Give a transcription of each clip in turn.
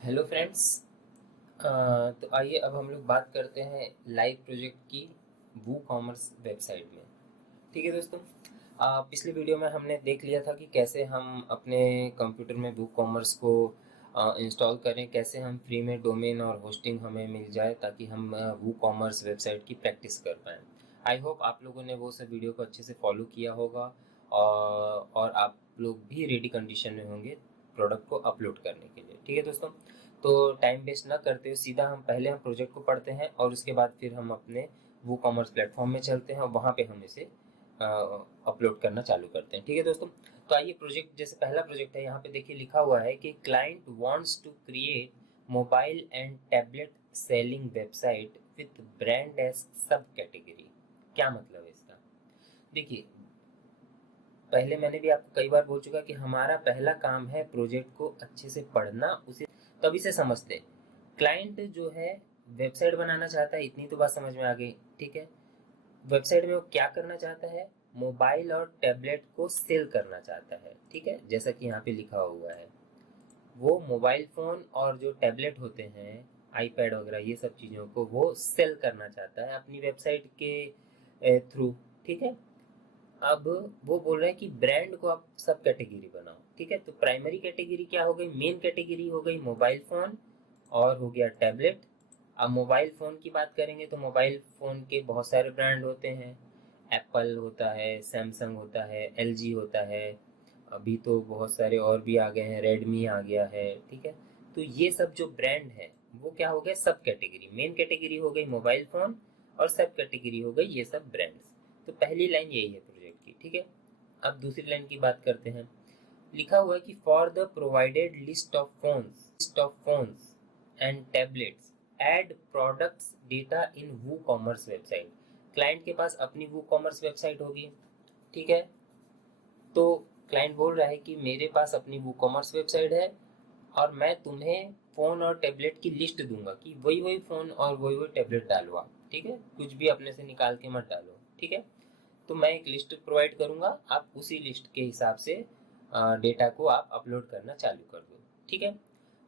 Hello friends. तो आइए अब हम लोग बात करते हैं लाइव प्रोजेक्ट की वू कॉमर्स वेबसाइट में। ठीक है दोस्तों। पिछले वीडियो में हमने देख लिया था कि कैसे हम अपने कंप्यूटर में वू कॉमर्स को इंस्टॉल करें, कैसे हम फ्री में डोमेन और होस्टिंग हमें मिल जाए ताकि हम वू कॉमर्स वेबसाइट की प्रैक्टिस कर पाएँ। आई होप आप लोगों ने वो सब वीडियो को अच्छे से फॉलो किया होगा और आप लोग भी रेडी कंडीशन में होंगे प्रोडक्ट को अपलोड करने के लिए। ठीक है दोस्तों। तो टाइम वेस्ट ना करते हुए सीधा हम पहले हम प्रोजेक्ट को पढ़ते हैं और उसके बाद फिर हम अपने वो कॉमर्स प्लेटफॉर्म में चलते हैं और वहाँ पे हम इसे अपलोड करना चालू करते हैं। ठीक है दोस्तों। तो आइए प्रोजेक्ट, जैसे पहला प्रोजेक्ट है, यहाँ पे देखिए लिखा हुआ है कि client wants to create mobile and tablet selling website with brand as sub category. क्या मतलब है इसका? देखिए, पहले मैंने भी आपको कई बार बोल चुका कि हमारा पहला काम है प्रोजेक्ट को अच्छे से पढ़ना, उसे तभी से समझते। क्लाइंट जो है वेबसाइट बनाना चाहता है, इतनी तो बात समझ में आ गई। ठीक है। वेबसाइट में वो क्या करना चाहता है? मोबाइल और टैबलेट को सेल करना चाहता है। ठीक है, जैसा कि यहाँ पे लिखा हुआ है। वो मोबाइल फ़ोन और जो टैबलेट होते हैं, आईपैड वगैरह, ये सब चीज़ों को वो सेल करना चाहता है अपनी वेबसाइट के थ्रू। ठीक है। अब वो बोल रहे हैं कि ब्रांड को आप सब कैटेगरी बनाओ। ठीक है। तो प्राइमरी कैटेगरी क्या हो गई? मेन कैटेगरी हो गई मोबाइल फ़ोन और हो गया टैबलेट। अब मोबाइल फ़ोन की बात करेंगे तो मोबाइल फ़ोन के बहुत सारे ब्रांड होते हैं। एप्पल होता है, सैमसंग होता है, एलजी होता है। अभी तो बहुत सारे और भी आ गए हैं, रेडमी आ गया है। ठीक है। तो ये सब जो ब्रांड है वो क्या हो गया? सब कैटेगरी। मेन कैटेगरी हो गई मोबाइल फ़ोन और सब कैटेगरी हो गई ये सब ब्रांड्स। तो पहली लाइन यही है प्रोजेक्ट की। ठीक है। अब दूसरी लाइन की बात करते हैं। लिखा हुआ है कि for the provided list of phones and tablets add products data in WooCommerce website. Client के पास अपनी वू कॉमर्स वेबसाइट होगी। ठीक है। तो क्लाइंट बोल रहा है कि मेरे पास अपनी वो कॉमर्स वेबसाइट है और मैं तुम्हें फ़ोन और टैबलेट की लिस्ट दूंगा कि वही वही फ़ोन और वही वही टैबलेट डालो आप। ठीक है। कुछ भी अपने से निकाल के मत डालो। ठीक है। तो मैं एक लिस्ट प्रोवाइड करूंगा, आप उसी लिस्ट के हिसाब से डेटा को आप अपलोड करना चालू कर दो। ठीक है।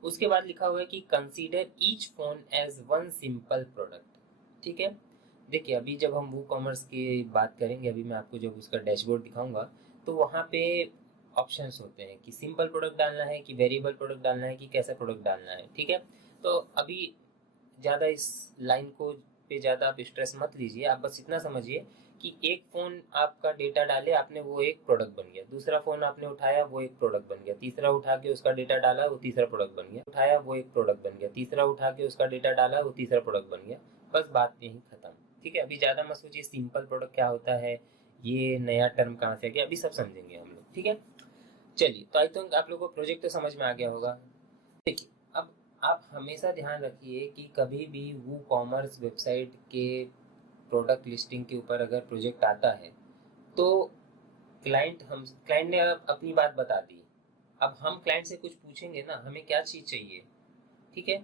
उसके बाद लिखा हुआ है कि consider each phone as one simple product. ठीक है। देखिए, अभी जब हम वो कॉमर्स की बात करेंगे, अभी मैं आपको जब उसका डैशबोर्ड दिखाऊंगा तो वहाँ पे ऑप्शंस होते हैं कि सिंपल प्रोडक्ट डालना है, कि वेरिएबल प्रोडक्ट डालना है, कि कैसा प्रोडक्ट डालना है। ठीक है। तो अभी ज़्यादा इस लाइन को पे ज़्यादा आप स्ट्रेस मत लीजिए, आप बस इतना समझिए कि एक फ़ोन आपका डेटा डाले आपने, वो एक प्रोडक्ट बन गया। दूसरा फ़ोन आपने उठाया, वो एक प्रोडक्ट बन गया। तीसरा उठा के उसका डेटा डाला, वो तीसरा प्रोडक्ट बन गया। उठाया, वो एक प्रोडक्ट बन गया। तीसरा उठा के उसका डेटा डाला, वो तीसरा प्रोडक्ट बन गया। बस बात यहीं ख़त्म। ठीक है। अभी ज़्यादा मत सोचिए सिंपल प्रोडक्ट क्या होता है, ये नया टर्म कहाँ से आ गया, अभी सब समझेंगे हम लोग। ठीक है। चलिए, तो आई थिंक आप लोगों को प्रोजेक्ट तो समझ में आ गया होगा। देखिए, अब आप हमेशा ध्यान रखिए कि कभी भी वो कॉमर्स वेबसाइट के प्रोडक्ट लिस्टिंग के ऊपर अगर प्रोजेक्ट आता है तो क्लाइंट ने अब अपनी बात बता दी। अब हम क्लाइंट से कुछ पूछेंगे ना, हमें क्या चीज़ चाहिए। ठीक है।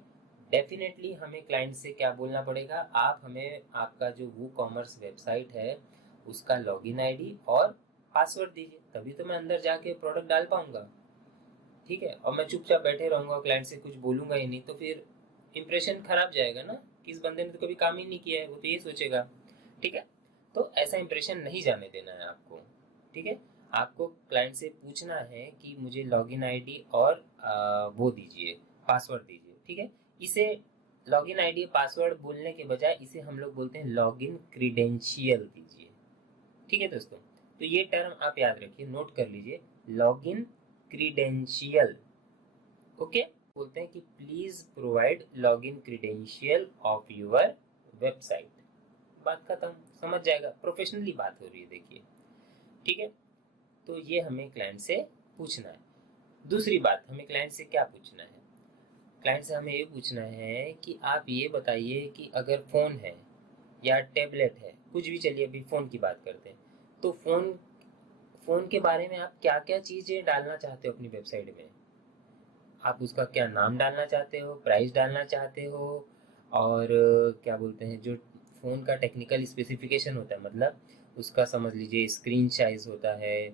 डेफिनेटली हमें क्लाइंट से क्या बोलना पड़ेगा? आप हमें आपका जो वो कॉमर्स वेबसाइट है उसका लॉगिन आईडी और पासवर्ड दीजिए, तभी तो मैं अंदर जाके प्रोडक्ट डाल पाऊंगा। ठीक है। और मैं चुपचाप बैठे रहूंगा, क्लाइंट से कुछ बोलूंगा ही नहीं, तो फिर इंप्रेशन खराब जाएगा ना कि इस बंदे ने तो कभी काम ही नहीं किया है, वो तो ये सोचेगा। ठीक है। तो ऐसा इंप्रेशन नहीं जाने देना है आपको। ठीक है। आपको क्लाइंट से पूछना है कि मुझे लॉगिन आईडी और वो दीजिए, पासवर्ड दीजिए। ठीक है। इसे लॉगिन आईडी पासवर्ड बोलने के बजाय इसे हम लोग बोलते हैं लॉगिन क्रीडेंशियल दीजिए। ठीक है दोस्तों। तो ये टर्म आप याद रखिए, नोट कर लीजिए, लॉगिन क्रीडेंशियल। ओके। बोलते हैं कि please provide login credential of your website. बात खत्म। समझ जाएगा, प्रोफेशनली बात हो रही है, देखिए। ठीक है। तो ये हमें क्लाइंट से पूछना है। दूसरी बात, हमें क्लाइंट से क्या पूछना है? क्लाइंट से हमें ये पूछना है कि आप ये बताइए कि अगर फ़ोन है या टैबलेट है, कुछ भी, चलिए अभी फ़ोन की बात करते हैं। तो फ़ोन के बारे में आप क्या क्या चीज़ें डालना चाहते हो अपनी वेबसाइट में? आप उसका क्या नाम डालना चाहते हो, प्राइस डालना चाहते हो, और क्या बोलते हैं, जो फ़ोन का टेक्निकल स्पेसिफिकेशन होता है, मतलब उसका समझ लीजिए स्क्रीन साइज होता है,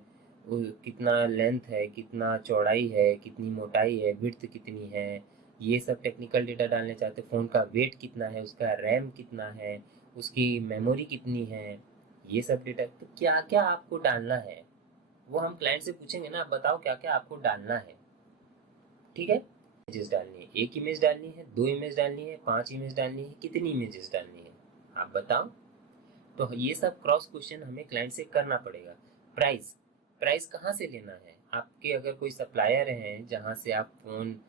वो कितना लेंथ है, कितना चौड़ाई है, कितनी मोटाई है, विड्थ कितनी है, ये सब टेक्निकल डेटा डालने चाहते हैं। फ़ोन का वेट कितना है, उसका रैम कितना है, उसकी मेमोरी कितनी है, ये सब डेटा। तो क्या क्या आपको डालना है वो हम क्लाइंट से पूछेंगे ना, बताओ क्या क्या आपको डालना है। ठीक है, इमेजेस डालनी है, एक इमेज डालनी है, 2 इमेज डालनी है, 5 इमेज डालनी है, कितनी इमेजेस डालनी है आप बताओ। तो ये सब क्रॉस क्वेश्चन हमें क्लाइंट से करना पड़ेगा। प्राइस, प्राइस कहाँ से लेना है आपके, अगर कोई सप्लायर हैं जहाँ से आप फ़ोन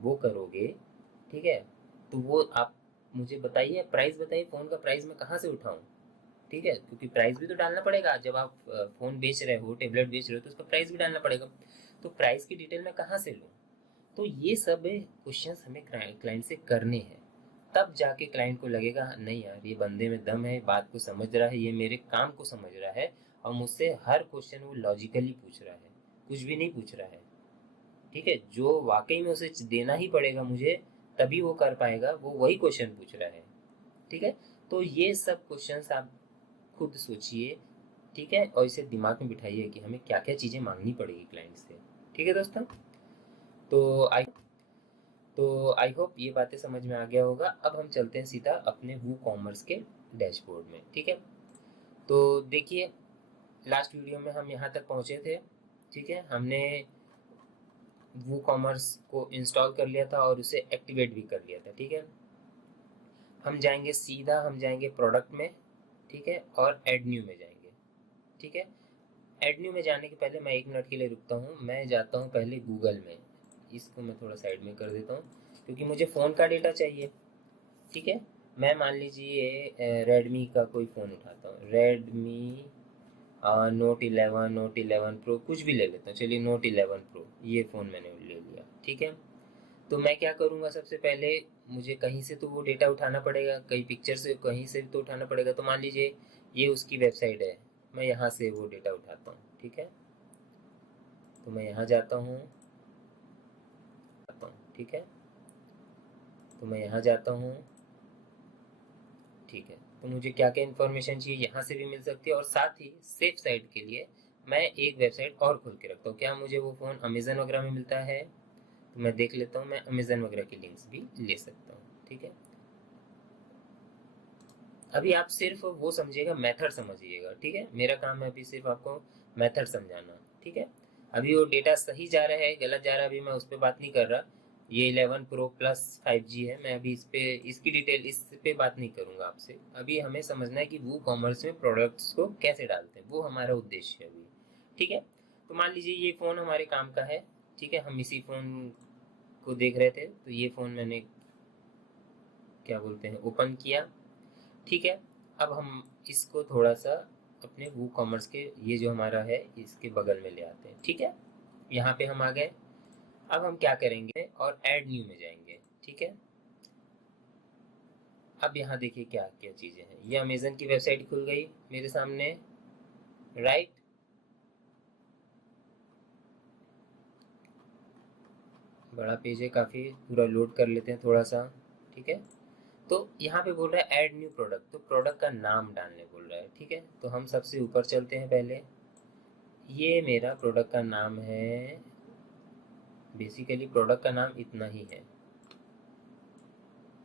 वो करोगे, ठीक है, तो वो आप मुझे बताइए, प्राइस बताइए, फ़ोन का प्राइस मैं कहाँ से उठाऊँ। ठीक है, क्योंकि प्राइस भी तो डालना पड़ेगा। जब आप फ़ोन बेच रहे हो, टेबलेट बेच रहे हो, तो उसका प्राइस भी डालना पड़ेगा। तो प्राइस की डिटेल मैं कहाँ से लूँ। तो ये सब क्वेश्चंस हमें क्लाइंट से करने हैं। तब जाके क्लाइंट को लगेगा नहीं यार, ये बंदे में दम है, बात को समझ रहा है, ये मेरे काम को समझ रहा है, और मुझसे हर क्वेश्चन वो लॉजिकली पूछ रहा है, कुछ भी नहीं पूछ रहा है। ठीक है, जो वाकई में उसे देना ही पड़ेगा मुझे, तभी वो कर पाएगा, वो वही क्वेश्चन पूछ रहा है। ठीक है, तो ये सब क्वेश्चंस आप खुद सोचिए। ठीक है, और इसे दिमाग में बिठाइए कि हमें क्या क्या चीज़ें मांगनी पड़ेगी क्लाइंट से। ठीक है दोस्तों, तो आई होप ये बातें समझ में आ गया होगा। अब हम चलते हैं सीधा अपने वू कॉमर्स के डैशबोर्ड में। ठीक है, तो देखिए, लास्ट वीडियो में हम यहाँ तक पहुँचे थे। ठीक है, हमने वू कॉमर्स को इंस्टॉल कर लिया था और उसे एक्टिवेट भी कर लिया था। ठीक है, हम जाएंगे सीधा, हम जाएंगे प्रोडक्ट में। ठीक है, और एड न्यू में जाएंगे। ठीक है, एड न्यू में जाने के पहले मैं 1 मिनट के लिए रुकता हूँ, मैं जाता हूँ पहले गूगल में। इसको मैं थोड़ा साइड में कर देता हूँ क्योंकि मुझे फ़ोन का डेटा चाहिए। ठीक है, मैं मान लीजिए रेडमी का कोई फ़ोन उठाता हूँ, रेडमी नोट 11 प्रो, कुछ भी ले लेता हूँ। चलिए नोट 11 प्रो, ये फ़ोन मैंने ले लिया। ठीक है, तो मैं क्या करूँगा, सबसे पहले मुझे कहीं से तो वो डेटा उठाना पड़ेगा, कहीं पिक्चर से कहीं से तो उठाना पड़ेगा। तो मान लीजिए ये उसकी वेबसाइट है, मैं यहाँ से वो डेटा उठाता हूँ। ठीक है, तो मैं यहाँ जाता हूँ। ठीक है, तो मैं यहाँ जाता हूँ। ठीक है, तो मुझे क्या क्या इन्फॉर्मेशन चाहिए यहाँ से भी मिल सकती है, और साथ ही सेफ साइड के लिए मैं एक वेबसाइट और खोल के रखता हूँ। क्या मुझे वो फ़ोन अमेज़न वगैरह में मिलता है, तो मैं देख लेता हूँ, मैं अमेज़न वगैरह की लिंक्स भी ले सकता हूँ। ठीक है, अभी आप सिर्फ वो समझिएगा, मेथड समझिएगा। ठीक है, मेरा काम है अभी सिर्फ आपको मेथड समझाना। ठीक है, अभी वो डेटा सही जा रहा है गलत जा रहा है अभी मैं उस पर बात नहीं कर रहा। ये 11 प्रो प्लस 5G है, मैं अभी इस पे इसकी डिटेल इस पे बात नहीं करूँगा आपसे। अभी हमें समझना है कि वो कॉमर्स में प्रोडक्ट्स को कैसे डालते हैं, वो हमारा उद्देश्य है अभी। ठीक है, तो मान लीजिए ये फ़ोन हमारे काम का है। ठीक है, हम इसी फ़ोन को देख रहे थे, तो ये फ़ोन मैंने क्या बोलते हैं ओपन किया। ठीक है, अब हम इसको थोड़ा सा अपने वो कॉमर्स के, ये जो हमारा है इसके बगल में ले आते हैं। ठीक है, यहाँ पे हम आ गए। अब हम क्या करेंगे, और ऐड न्यू में जाएंगे। ठीक है, अब यहाँ देखिए क्या क्या चीज़ें हैं। ये अमेज़न की वेबसाइट खुल गई मेरे सामने, राइट। बड़ा पेज है काफ़ी, पूरा लोड कर लेते हैं थोड़ा सा। ठीक है, तो यहाँ पे बोल रहा है ऐड न्यू प्रोडक्ट, तो प्रोडक्ट का नाम डालने बोल रहा है। ठीक है, तो हम सबसे ऊपर चलते हैं पहले। ये मेरा प्रोडक्ट का नाम है, बेसिकली प्रोडक्ट का नाम इतना ही है।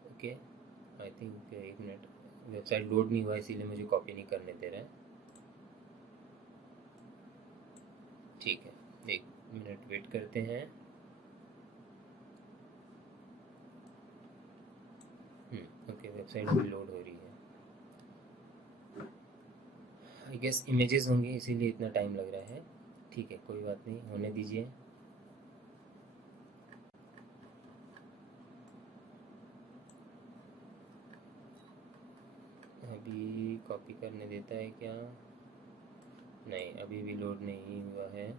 Okay, I think 1 minute, website load नहीं हुआ इसीलिए मुझे कॉपी नहीं करने दे रहा है। ठीक है, 1 मिनट वेट करते हैं। ओके, वेबसाइट अभी लोड हो रही है। आई गेस इमेजेस होंगे इसीलिए इतना टाइम लग रहा है। ठीक है, कोई बात नहीं, होने दीजिए। अभी कॉपी करने देता है क्या, नहीं अभी भी लोड नहीं हुआ है।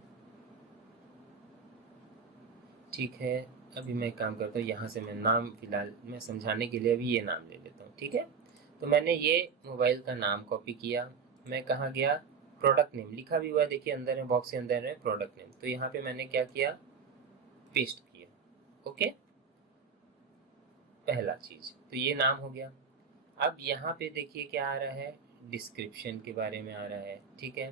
ठीक है, अभी मैं काम करता हूँ, यहाँ से मैं नाम फ़िलहाल मैं समझाने के लिए अभी ये नाम ले लेता हूँ। ठीक है, तो मैंने ये मोबाइल का नाम कॉपी किया। मैं कहाँ गया, प्रोडक्ट नेम लिखा भी हुआ है, देखिए अंदर है, बॉक्स के अंदर है प्रोडक्ट नेम, तो यहाँ पे मैंने क्या किया, पेस्ट किया। ओके, पहला चीज़ तो ये नाम हो गया। अब यहाँ पे देखिए क्या आ रहा है, डिस्क्रिप्शन के बारे में आ रहा है। ठीक है,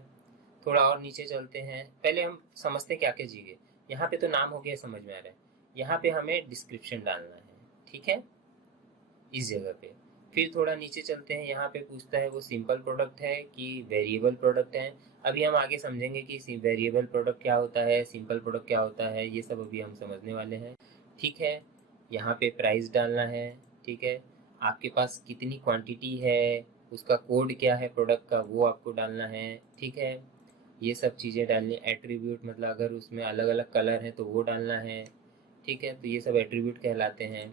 थोड़ा और नीचे चलते हैं, पहले हम समझते क्या क्या चीज़ें। यहाँ पे तो नाम हो गया, समझ में आ रहा है। यहाँ पे हमें डिस्क्रिप्शन डालना है, ठीक है, इस जगह पे। फिर थोड़ा नीचे चलते हैं, यहाँ पे पूछता है वो सिंपल प्रोडक्ट है कि वेरिएबल प्रोडक्ट है। अभी हम आगे समझेंगे कि वेरिएबल प्रोडक्ट क्या होता है, सिंपल प्रोडक्ट क्या होता है, ये सब अभी हम समझने वाले हैं, ठीक है। यहाँ पे प्राइस डालना है, ठीक है। आपके पास कितनी क्वांटिटी है, उसका कोड क्या है प्रोडक्ट का, वो आपको डालना है, ठीक है। ये सब चीज़ें डालनी। एट्रीब्यूट मतलब अगर उसमें अलग अलग कलर हैं तो वो डालना है, ठीक है। तो ये सब एट्रीब्यूट कहलाते हैं,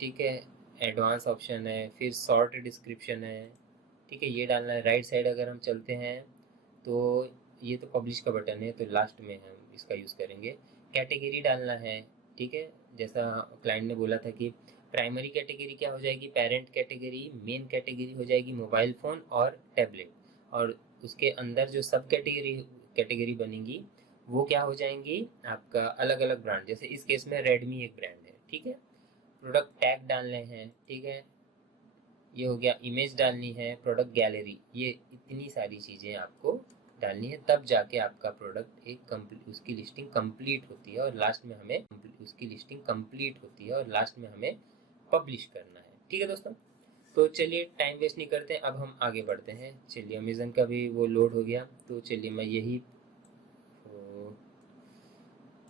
ठीक है। एडवांस ऑप्शन है, फिर शॉर्ट डिस्क्रिप्शन है, ठीक है, ये डालना है। राइट साइड अगर हम चलते हैं तो ये तो पब्लिश का बटन है, तो लास्ट में हम इसका यूज़ करेंगे। कैटेगरी डालना है, ठीक है। जैसा क्लाइंट ने बोला था कि प्राइमरी कैटेगरी क्या हो जाएगी, पेरेंट कैटेगरी। मेन कैटेगरी हो जाएगी मोबाइल फ़ोन और टैबलेट, और उसके अंदर जो सब कैटेगरी बनेंगी वो क्या हो जाएंगी, आपका अलग अलग ब्रांड। जैसे इस केस में रेडमी एक ब्रांड है, ठीक है। प्रोडक्ट टैग डालने हैं, ठीक है, ये हो गया। इमेज डालनी है, प्रोडक्ट गैलरी, ये इतनी सारी चीज़ें आपको डालनी है, तब जाके आपका प्रोडक्ट एक कंप्लीट उसकी लिस्टिंग कंप्लीट होती है, और लास्ट में हमें उसकी लिस्टिंग कंप्लीट होती है और लास्ट में हमें पब्लिश करना है, ठीक है दोस्तों। तो चलिए टाइम वेस्ट नहीं करते हैं, अब हम आगे बढ़ते हैं। चलिए अमेज़न का भी वो लोड हो गया, तो चलिए मैं यही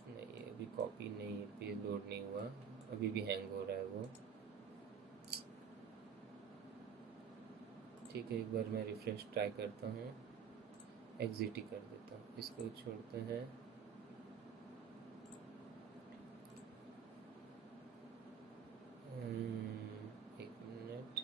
नहीं, अभी कॉपी नहीं, पेज लोड नहीं हुआ, अभी भी हैंग हो रहा है वो, ठीक है। एक बार मैं रिफ्रेश ट्राई करता हूँ, एग्जिट ही कर देता हूँ, इसको छोड़ते हैं। एक मिनट,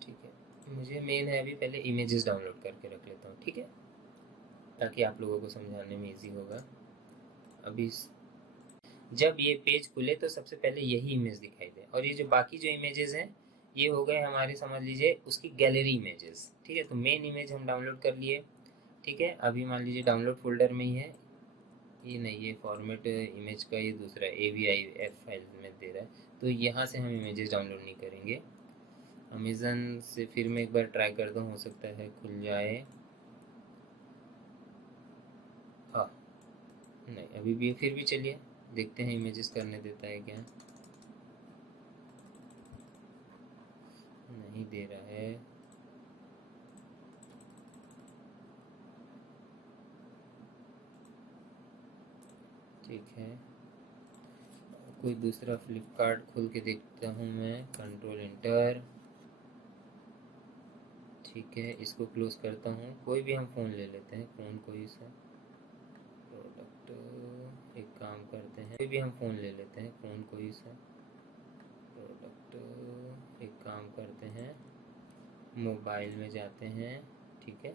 ठीक है। मुझे मेन है अभी, पहले इमेजेस डाउनलोड करके रख लेता हूँ, ठीक है, ताकि आप लोगों को समझाने में इजी होगा। अभी जब ये पेज खुले तो सबसे पहले यही इमेज दिखाई दे, और ये जो बाकी जो इमेजेस हैं ये हो गए हमारे, समझ लीजिए, उसकी गैलरी इमेजेस, ठीक है। तो मेन इमेज हम डाउनलोड कर लिए, ठीक है। अभी मान लीजिए डाउनलोड फोल्डर में ही है, ये नहीं, ये फॉर्मेट इमेज का ये दूसरा AVIF फाइल में दे रहा है, तो यहाँ से हम इमेजेस डाउनलोड नहीं करेंगे। अमेज़न से फिर मैं एक बार ट्राई करता हूँ, हो सकता है खुल जाए। हाँ, नहीं, अभी भी फिर भी चलिए देखते हैं इमेजेस करने देता है क्या, नहीं दे रहा है। ठीक है, कोई दूसरा फ्लिपकार्ट खोल के देखता हूँ मैं, कंट्रोल इंटर, ठीक है। इसको क्लोज करता हूँ। कोई भी हम फ़ोन ले लेते हैं, फ़ोन कोई सा प्रोडक्ट, एक काम करते हैं, कोई भी हम फ़ोन ले लेते हैं, फ़ोन कोई सा प्रोडक्ट, एक काम करते हैं, मोबाइल में जाते हैं, ठीक है।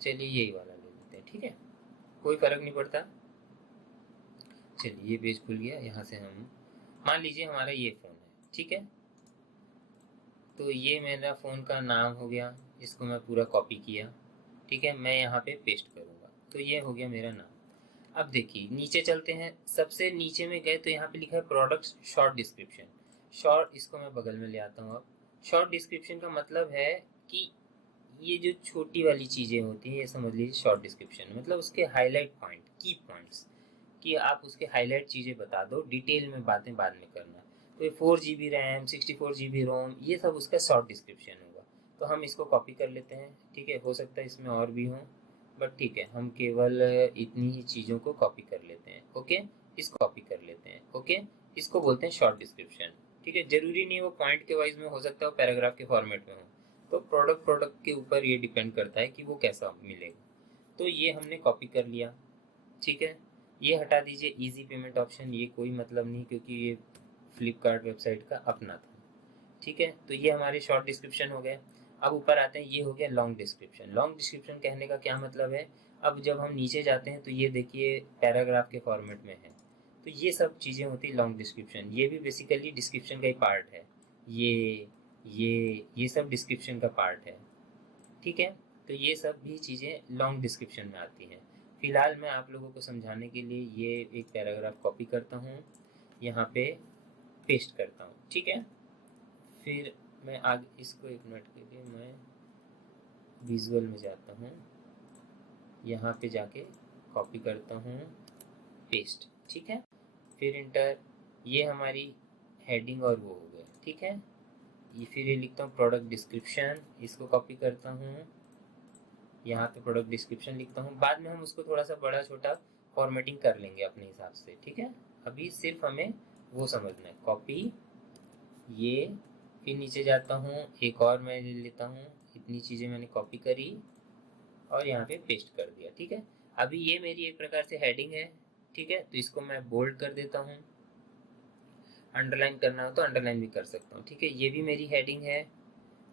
चलिए यही वाला ले लेते हैं, ठीक है, कोई फ़र्क नहीं पड़ता। चलिए ये पेज खुल गया, यहाँ से हम मान लीजिए हमारा ये फ़ोन है, ठीक है। तो ये मेरा फ़ोन का नाम हो गया, इसको मैं पूरा कॉपी किया, ठीक है। मैं यहाँ पे पेस्ट करूँगा, तो ये हो गया मेरा नाम। अब देखिए नीचे चलते हैं, सबसे नीचे में गए तो यहाँ पे लिखा है प्रोडक्ट शॉर्ट डिस्क्रिप्शन। शॉर्ट, इसको मैं बगल में ले आता हूँ। अब शॉर्ट डिस्क्रिप्शन का मतलब है कि ये जो छोटी वाली चीज़ें होती हैं, ये समझ लीजिए शॉर्ट डिस्क्रिप्शन, मतलब उसके हाईलाइट पॉइंट, की पॉइंट्स, कि आप उसके हाईलाइट चीज़ें बता दो, डिटेल में बातें बाद में करना। तो ये 4 GB रैम, 64 GB रोम, ये सब उसका शॉर्ट डिस्क्रिप्शन होगा। तो हम इसको कॉपी कर लेते हैं, ठीक है। हो सकता है इसमें और भी हों, बट ठीक है, हम केवल इतनी ही चीज़ों को कॉपी कर लेते हैं, ओके। इसको कॉपी कर लेते हैं, ओके। इसको बोलते हैं शॉर्ट डिस्क्रिप्शन, ठीक है। ज़रूरी नहीं वो पॉइंट के वाइज में, हो सकता है वो पैराग्राफ के फॉर्मेट में हो। तो प्रोडक्ट के ऊपर ये डिपेंड करता है कि वो कैसा मिलेगा। तो ये हमने कॉपी कर लिया, ठीक है। ये हटा दीजिए, इजी पेमेंट ऑप्शन, ये कोई मतलब नहीं, क्योंकि ये फ्लिपकार्ट वेबसाइट का अपना था, ठीक है। तो ये हमारे शॉर्ट डिस्क्रिप्शन हो गए। अब ऊपर आते हैं, ये हो गया लॉन्ग डिस्क्रिप्शन। लॉन्ग डिस्क्रिप्शन कहने का क्या मतलब है, अब जब हम नीचे जाते हैं तो ये देखिए पैराग्राफ के फॉर्मेट में है, तो ये सब चीज़ें होती लॉन्ग डिस्क्रिप्शन। ये भी बेसिकली डिस्क्रिप्शन का ही पार्ट है, ये सब डिस्क्रिप्शन का पार्ट है, ठीक है। तो ये सब भी चीज़ें लॉन्ग डिस्क्रिप्शन में आती हैं। फिलहाल मैं आप लोगों को समझाने के लिए ये एक पैराग्राफ कॉपी करता हूँ, यहाँ पे पेस्ट करता हूँ, ठीक है। फिर मैं आगे इसको 1 मिनट के लिए मैं विजुअल में जाता हूँ, यहाँ पे जाके कॉपी करता हूँ, पेस्ट, ठीक है। फिर इंटर, ये हमारी हेडिंग और वो हो गया, ठीक है। ये फिर ये लिखता हूँ प्रोडक्ट डिस्क्रिप्शन, इसको कॉपी करता हूँ, यहाँ पे प्रोडक्ट डिस्क्रिप्शन लिखता हूँ। बाद में हम उसको थोड़ा सा बड़ा छोटा फॉर्मेटिंग कर लेंगे अपने हिसाब से, ठीक है। अभी सिर्फ हमें वो समझना है, कॉपी ये, फिर नीचे जाता हूँ, एक और मैं ले लेता हूँ, इतनी चीज़ें मैंने कॉपी करी और यहाँ पे पेस्ट कर दिया, ठीक है। अभी ये मेरी एक प्रकार से हेडिंग है, ठीक है। तो इसको मैं बोल्ड कर देता हूँ, अंडरलाइन करना हो तो अंडरलाइन भी कर सकता हूँ, ठीक है। ये भी मेरी हेडिंग है,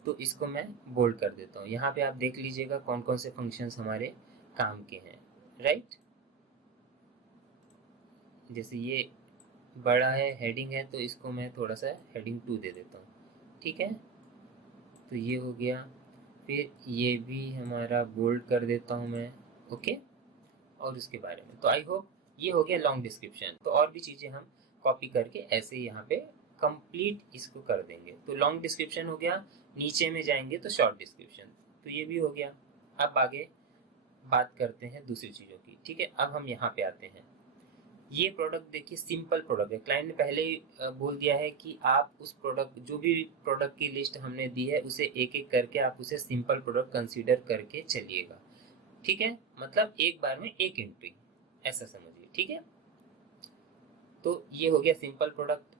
तो इसको मैं बोल्ड कर देता हूँ। यहाँ पे आप देख लीजिएगा कौन कौन से फंक्शंस हमारे काम के हैं, राइट। जैसे ये बड़ा है, हेडिंग है, तो इसको मैं थोड़ा सा हेडिंग 2 दे देता हूँ, ठीक है। तो ये हो गया, फिर ये भी हमारा बोल्ड कर देता हूँ मैं, ओके। और उसके बारे में तो आई होप ये हो गया लॉन्ग डिस्क्रिप्शन। तो और भी चीज़ें हम कॉपी करके ऐसे यहाँ पे कंप्लीट इसको कर देंगे। तो लॉन्ग डिस्क्रिप्शन हो गया, नीचे में जाएंगे तो शॉर्ट डिस्क्रिप्शन, तो ये भी हो गया। अब आगे बात करते हैं दूसरी चीज़ों की, ठीक है। अब हम यहाँ पे आते हैं, ये प्रोडक्ट देखिए सिंपल प्रोडक्ट है। क्लाइंट ने पहले ही बोल दिया है कि आप उस प्रोडक्ट, जो भी प्रोडक्ट की लिस्ट हमने दी है, उसे एक एक करके आप उसे सिंपल प्रोडक्ट कंसीडर करके चलिएगा, ठीक है। मतलब एक बार में एक एंट्री, ऐसा समझिए, ठीक है। तो ये हो गया सिंपल प्रोडक्ट।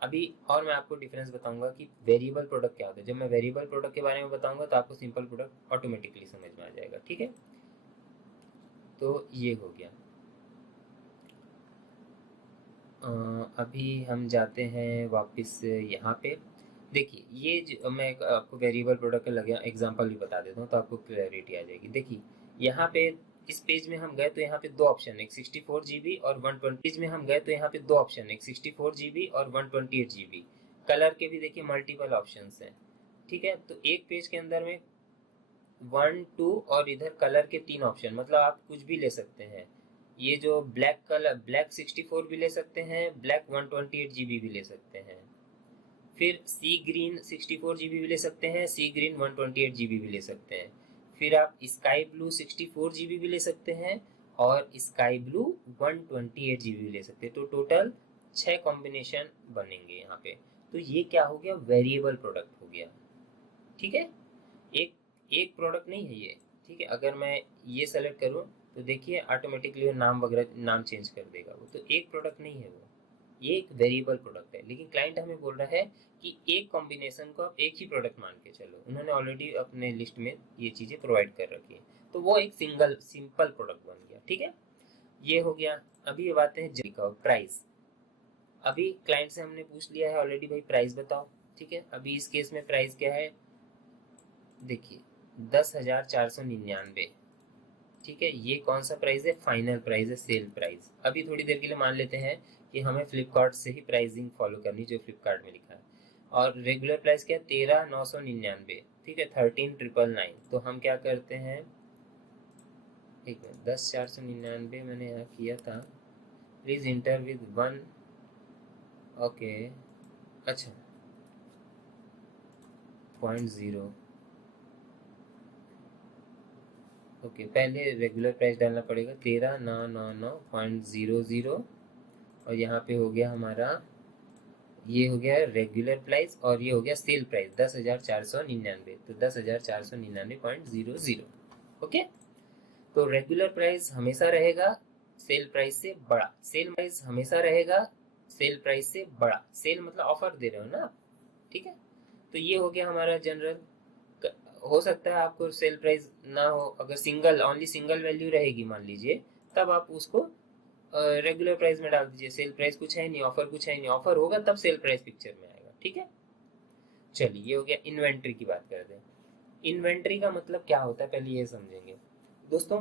अभी और मैं आपको डिफरेंस बताऊंगा कि वेरिएबल प्रोडक्ट क्या होता है। जब मैं वेरिएबल प्रोडक्ट के बारे में बताऊंगा तो आपको सिंपल प्रोडक्ट ऑटोमेटिकली समझ में आ जाएगा, ठीक है। तो ये हो गया। अभी हम जाते हैं वापस यहाँ पे। देखिए ये मैं आपको वेरिएबल प्रोडक्ट का लगे एग्जांपल भी बता देता हूँ तो आपको क्लैरिटी आ जाएगी। देखिए यहाँ पे इस पेज में हम गए तो यहाँ पे 2 ऑप्शन, एक 64 GB और 120। पेज में हम गए तो यहाँ पे 2 ऑप्शन, एक 64 GB और 128 GB। कलर के भी देखिए मल्टीपल ऑप्शन हैं, ठीक है। तो एक पेज के अंदर में 1 2 और इधर कलर के 3 ऑप्शन, मतलब आप कुछ भी ले सकते हैं। ये जो ब्लैक कलर, ब्लैक 64 भी ले सकते हैं, ब्लैक 128 GB भी ले सकते हैं, फिर सी ग्रीन 64 GB भी ले सकते हैं, सी ग्रीन 128 GB भी ले सकते हैं, फिर आप स्काई ब्लू 64 GB भी ले सकते हैं और स्काई ब्लू 128 GB भी ले सकते हैं। तो टोटल 6 कॉम्बिनेशन बनेंगे यहाँ पे। तो ये क्या हो गया, वेरिएबल प्रोडक्ट हो गया, ठीक है। एक एक प्रोडक्ट नहीं है ये, ठीक है। अगर मैं ये सेलेक्ट करूँ तो देखिए ऑटोमेटिकली नाम वगैरह नाम चेंज कर देगा वो, तो एक प्रोडक्ट नहीं है वो, ये एक वेरिएबल प्रोडक्ट है। लेकिन क्लाइंट हमें बोल रहा है कि एक कॉम्बिनेशन को आप एक ही प्रोडक्ट मान के चलो, उन्होंने ऑलरेडी अपने लिस्ट में ये चीज़ें प्रोवाइड कर रखी है, तो वो एक सिंपल प्रोडक्ट बन गया, ठीक है। ये हो गया। अभी ये बातें हैं जी का प्राइस। अभी क्लाइंट से हमने पूछ लिया है ऑलरेडी, भाई प्राइस बताओ, ठीक है। अभी इस केस में प्राइस क्या है, देखिए 10,499, ठीक है। ये कौन सा प्राइस है, फाइनल प्राइस है, सेल प्राइस। अभी थोड़ी देर के लिए मान लेते हैं कि हमें फ्लिपकार्ट से ही प्राइसिंग फॉलो करनी जो फ्लिपकार्ट में लिखा है। और रेगुलर प्राइस क्या है, 13,999, ठीक है, 13,999। तो हम क्या करते हैं, एक मिनट, 10,499 मैंने यहाँ किया था, प्लीज इंटर विद 1, ओके, अच्छा 0.0, ओके। पहले रेगुलर प्राइस डालना पड़ेगा 13,999.00, और यहाँ पे हो गया हमारा, ये हो गया रेगुलर प्राइस और ये हो गया सेल प्राइस 10,499, तो 10,499.00, ओके। तो रेगुलर प्राइस हमेशा रहेगा सेल प्राइस से बड़ा, सेल प्राइस हमेशा रहेगा सेल प्राइस से बड़ा। सेल मतलब ऑफर दे रहे हो ना आप, ठीक है। तो ये हो गया हमारा जनरल। हो सकता है आपको सेल प्राइस ना हो, अगर ओनली सिंगल वैल्यू रहेगी मान लीजिए, तब आप उसको रेगुलर प्राइस में डाल दीजिए। सेल प्राइस कुछ है नहीं, ऑफर कुछ है नहीं, ऑफर होगा तब सेल प्राइस पिक्चर में आएगा, ठीक है। चलिए ये हो गया। इन्वेंट्री की बात करते हैं। इन्वेंट्री का मतलब क्या होता है पहले ये समझेंगे दोस्तों।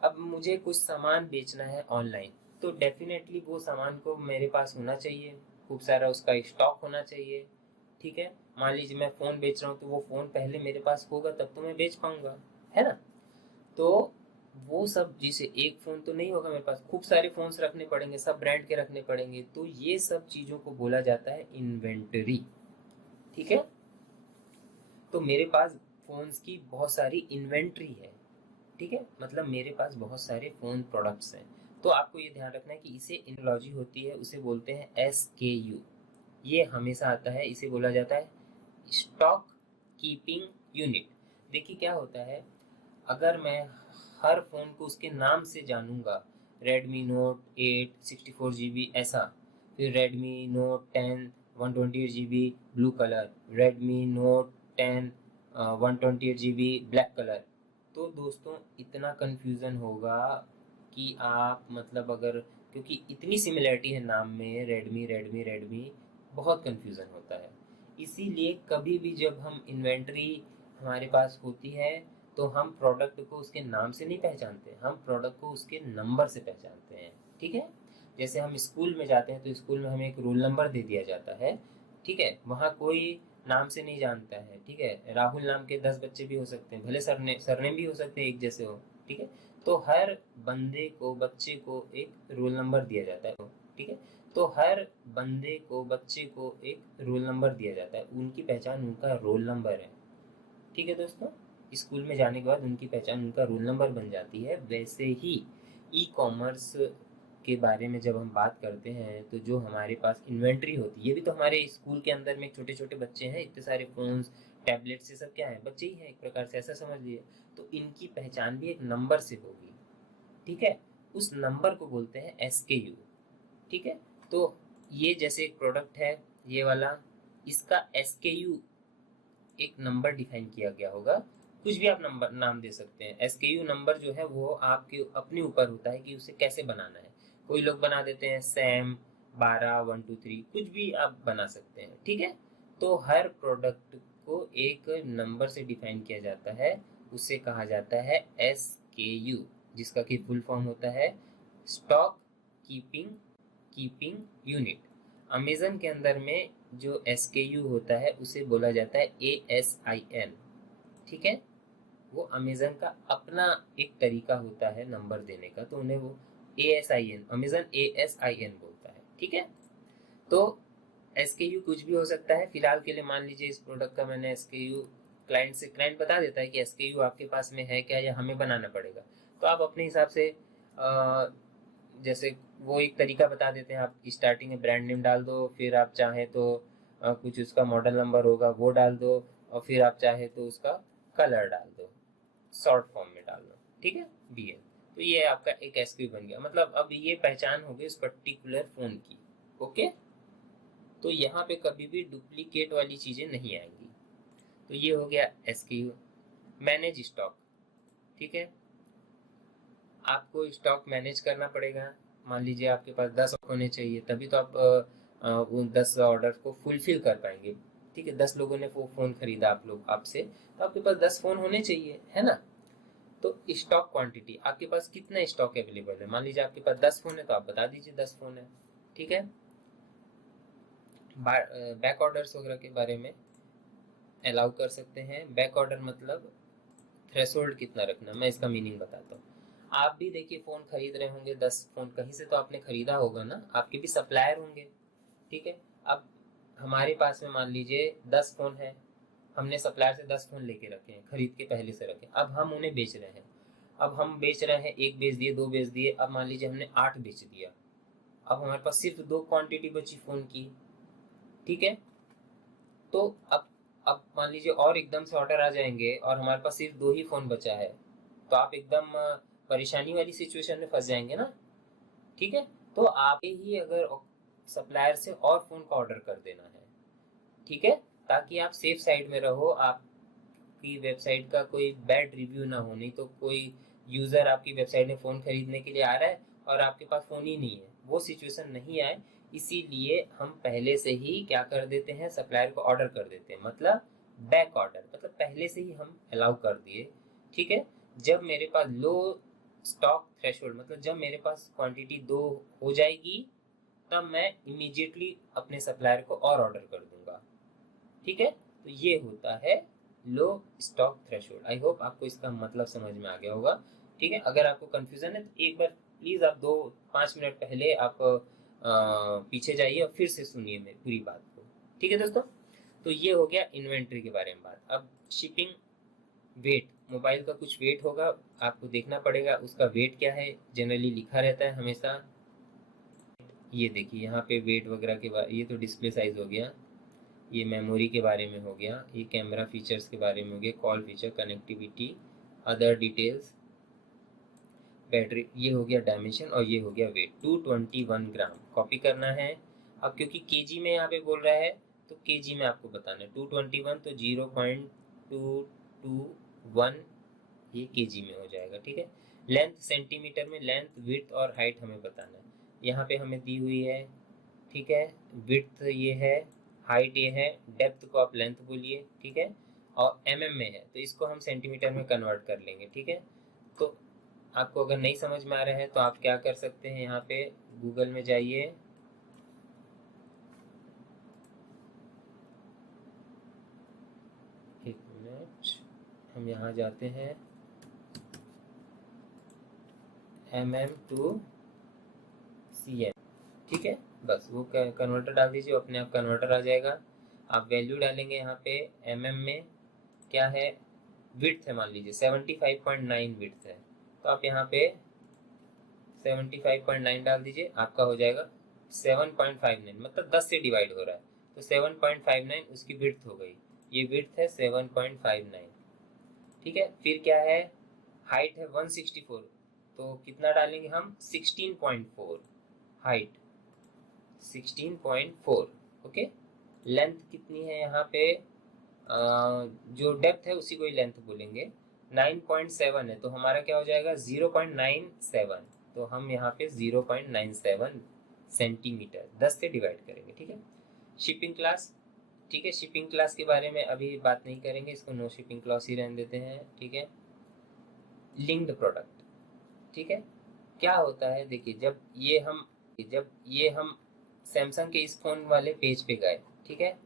अब मुझे कुछ सामान बेचना है ऑनलाइन, तो डेफिनेटली वो सामान को मेरे पास होना चाहिए, खूब सारा उसका स्टॉक होना चाहिए, ठीक है। मान लीजिए मैं फ़ोन बेच रहा हूँ, तो वो फ़ोन पहले मेरे पास होगा तब तो मैं बेच पाऊंगा, है ना। तो वो सब जैसे एक फ़ोन तो नहीं होगा मेरे पास, खूब सारे फ़ोन्स रखने पड़ेंगे, सब ब्रांड के रखने पड़ेंगे, तो ये सब चीज़ों को बोला जाता है इन्वेंटरी। ठीक है, तो मेरे पास फ़ोन्स की बहुत सारी इन्वेंट्री है। ठीक है, मतलब मेरे पास बहुत सारे फ़ोन प्रोडक्ट्स हैं। तो आपको ये ध्यान रखना है कि इसे इनोलॉजी होती है, उसे बोलते हैं SKU। ये हमेशा आता है, इसे बोला जाता है स्टॉक कीपिंग यूनिट। देखिए क्या होता है, अगर मैं हर फ़ोन को उसके नाम से जानूंगा, रेडमी नोट 8 64 GB ऐसा, फिर Redmi note 10 128 GB blue colour, Redmi note 10 128 GB black colour, तो दोस्तों इतना कन्फ्यूज़न होगा कि आप मतलब अगर, क्योंकि इतनी सिमिलरिटी है नाम में, रेडमी रेडमी रेडमी, बहुत कन्फ्यूज़न होता है। इसीलिए कभी भी जब हम इन्वेंट्री हमारे पास होती है तो हम प्रोडक्ट को उसके नाम से नहीं पहचानते, हम प्रोडक्ट को उसके नंबर से पहचानते हैं। ठीक है, जैसे हम स्कूल में जाते हैं तो स्कूल में हमें एक रोल नंबर दे दिया जाता है। ठीक है, वहाँ कोई नाम से नहीं जानता है। ठीक है, राहुल नाम के 10 बच्चे भी हो सकते हैं, भले सरनेम भी हो सकते हैं एक जैसे हो। ठीक है, तो हर बंदे को, बच्चे को एक रोल नंबर दिया जाता है। ठीक है, तो हर बंदे को, बच्चे को एक रोल नंबर दिया जाता है, उनकी पहचान उनका रोल नंबर है। ठीक है दोस्तों, स्कूल में जाने के बाद उनकी पहचान उनका रोल नंबर बन जाती है। वैसे ही ई कॉमर्स के बारे में जब हम बात करते हैं तो जो हमारे पास इन्वेंट्री होती है, ये भी तो हमारे स्कूल के अंदर में छोटे छोटे बच्चे हैं, इतने सारे फोन्स टैबलेट्स, ये सब क्या है, बच्चे ही हैं एक प्रकार से, ऐसा समझ लिए। तो इनकी पहचान भी एक नंबर से होगी। ठीक है, उस नंबर को बोलते हैं SKU। ठीक है, तो ये जैसे एक प्रोडक्ट है ये वाला, इसका SKU एक नंबर डिफाइन किया गया होगा, कुछ भी आप नंबर नाम दे सकते हैं। SKU नंबर जो है वो आपके अपने ऊपर होता है कि उसे कैसे बनाना है। कोई लोग बना देते हैं सैम 12 1 2 3, कुछ भी आप बना सकते हैं। ठीक है, तो हर प्रोडक्ट को एक नंबर से डिफाइन किया जाता है, उसे कहा जाता है SKU, जिसका कि फुल फॉर्म होता है stock keeping keeping unit. Amazon के अंदर में जो SKU होता है उसे बोला जाता है ASIN। ठीक है, वो अमेज़न का अपना एक तरीका होता है नंबर देने का, तो उन्हें वो ASIN, अमेज़न ASIN बोलता है। ठीक है, तो SKU कुछ भी हो सकता है। फिलहाल के लिए मान लीजिए इस प्रोडक्ट का मैंने SKU, क्लाइंट बता देता है कि SKU आपके पास में है क्या या हमें बनाना पड़ेगा, तो आप अपने हिसाब से जैसे वो एक तरीका बता देते हैं, आप स्टार्टिंग में ब्रांड नेम डाल दो, फिर आप चाहें तो कुछ उसका मॉडल नंबर होगा वो डाल दो, और फिर आप चाहे तो उसका कलर डाल दो, शॉर्ट फॉर्म में डाल दो। ठीक है, BL, तो ये आपका एक SKU बन गया, मतलब अब ये पहचान हो गई उस पर्टिकुलर फोन की। ओके, तो यहाँ पे कभी भी डुप्लीकेट वाली चीज़ें नहीं आएंगी। तो ये हो गया SKU। Manage stock. ठीक है, आपको स्टॉक मैनेज करना पड़ेगा। मान लीजिए आपके पास 10 होने चाहिए, तभी तो आप उन 10 ऑर्डर को फुलफिल कर पाएंगे। ठीक है, 10 लोगों ने वो फ़ोन खरीदा आप लोग आपसे, तो आपके पास 10 फ़ोन होने चाहिए, है ना। तो स्टॉक क्वांटिटी, आपके पास कितना स्टॉक अवेलेबल है। मान लीजिए आपके पास 10 फ़ोन है तो आप बता दीजिए 10 फ़ोन है। ठीक है, बैक ऑर्डर्स वगैरह के बारे में अलाउ कर सकते हैं। बैक ऑर्डर मतलब थ्रेशोल्ड कितना रखना, मैं इसका मीनिंग बताता हूँ। आप भी देखिए फ़ोन खरीद रहे होंगे, 10 फ़ोन कहीं से तो आपने खरीदा होगा ना, आपके भी सप्लायर होंगे। ठीक है, अब हमारे पास में मान लीजिए 10 फ़ोन है, हमने सप्लायर से 10 फ़ोन लेके रखे हैं, खरीद के पहले से रखे, अब हम उन्हें बेच रहे हैं। अब हम बेच रहे हैं, एक बेच दिए, दो बेच दिए, अब मान लीजिए हमने 8 बेच दिया। अब हमारे पास सिर्फ 2 क्वांटिटी बची फ़ोन की। ठीक है, तो अब मान लीजिए और एकदम से ऑर्डर आ जाएंगे और हमारे पास सिर्फ 2 ही फ़ोन बचा है, तो आप एकदम परेशानी वाली सिचुएशन में फंस जाएंगे ना। ठीक है, तो आपके ही अगर सप्लायर से और फ़ोन का ऑर्डर कर देना है। ठीक है, ताकि आप सेफ साइड में रहो, आपकी वेबसाइट का कोई बैड रिव्यू ना हो। नहीं तो कोई यूज़र आपकी वेबसाइट में फ़ोन खरीदने के लिए आ रहा है और आपके पास फ़ोन ही नहीं है, वो सिचुएशन नहीं आए, इसीलिए हम पहले से ही क्या कर देते हैं, सप्लायर को ऑर्डर कर देते हैं, मतलब बैक ऑर्डर, मतलब पहले से ही हम अलाउ कर दिए। ठीक है, जब मेरे पास लो स्टॉक थ्रेशोल्ड, मतलब जब मेरे पास क्वांटिटी 2 हो जाएगी, तब मैं इमीडिएटली अपने सप्लायर को और ऑर्डर कर दूंगा। ठीक है, तो ये होता है लो स्टॉक थ्रेशोल्ड। आई होप आपको इसका मतलब समझ में आ गया होगा। ठीक है, अगर आपको कंफ्यूजन है तो एक बार प्लीज आप 2-5 मिनट पहले आप पीछे जाइए और फिर से सुनिए मेरी पूरी बात को। ठीक है दोस्तों, तो ये हो गया इन्वेंट्री के बारे में बात। अब शिपिंग वेट, मोबाइल का कुछ वेट होगा, आपको देखना पड़ेगा उसका वेट क्या है, जनरली लिखा रहता है हमेशा। ये देखिए यहाँ पे वेट वगैरह के बारे, ये तो डिस्प्ले साइज हो गया, ये मेमोरी के बारे में हो गया, ये कैमरा फीचर्स के बारे में हो गया, call feature, connectivity, other details, battery, ये हो गया डायमेंशन और ये हो गया वेट। 221 ग्राम कॉपी करना है। अब क्योंकि केजी में यहाँ पे बोल रहा है तो केजी में आपको बताना है। 221 तो 0.221 ये केजी में हो जाएगा। ठीक है, लेंथ सेंटीमीटर में, लेंथ, विड्थ और हाइट हमें बताना है। यहाँ पे हमें दी हुई है। ठीक है, विड्थ ये है, हाइट ये है, डेप्थ को आप लेंथ बोलिए। ठीक है, और में है तो इसको हम सेंटीमीटर में कन्वर्ट कर लेंगे। ठीक है, तो आपको अगर नहीं समझ में आ रहा है तो आप क्या कर सकते हैं, यहाँ पे गूगल में जाइए, एक मिनट, हम यहाँ जाते हैं टू CM। ठीक है, बस वो कन्वर्टर डाल दीजिए, अपने आप कन्वर्टर आ जाएगा। आप वैल्यू डालेंगे यहाँ पे में क्या है, विड्थ है, मान लीजिए 75.9 विड्थ है, तो आप यहाँ पे 75.9 डाल दीजिए, आपका हो जाएगा 7.59, मतलब 10 से डिवाइड हो रहा है तो 7.59 उसकी विड्थ हो गई। ये विड्थ है 7.59। ठीक है, फिर क्या है, हाइट है 164, तो कितना डालेंगे हम, 16.4 हाइट, 16.4। ओके, लेंथ कितनी है यहाँ पे, जो डेप्थ है उसी को ही लेंथ बोलेंगे, 9.7 है तो हमारा क्या हो जाएगा 0.97, तो हम यहाँ पे 0.97 सेंटीमीटर 10 से डिवाइड करेंगे। ठीक है, शिपिंग क्लास, ठीक है, शिपिंग क्लास के बारे में अभी बात नहीं करेंगे, इसको नो शिपिंग क्लास ही रहने देते हैं। ठीक है, लिंक्ड प्रोडक्ट, ठीक है, क्या होता है, देखिए जब ये हम सैमसंग के इस फोन वाले पेज पे गए, ठीक है,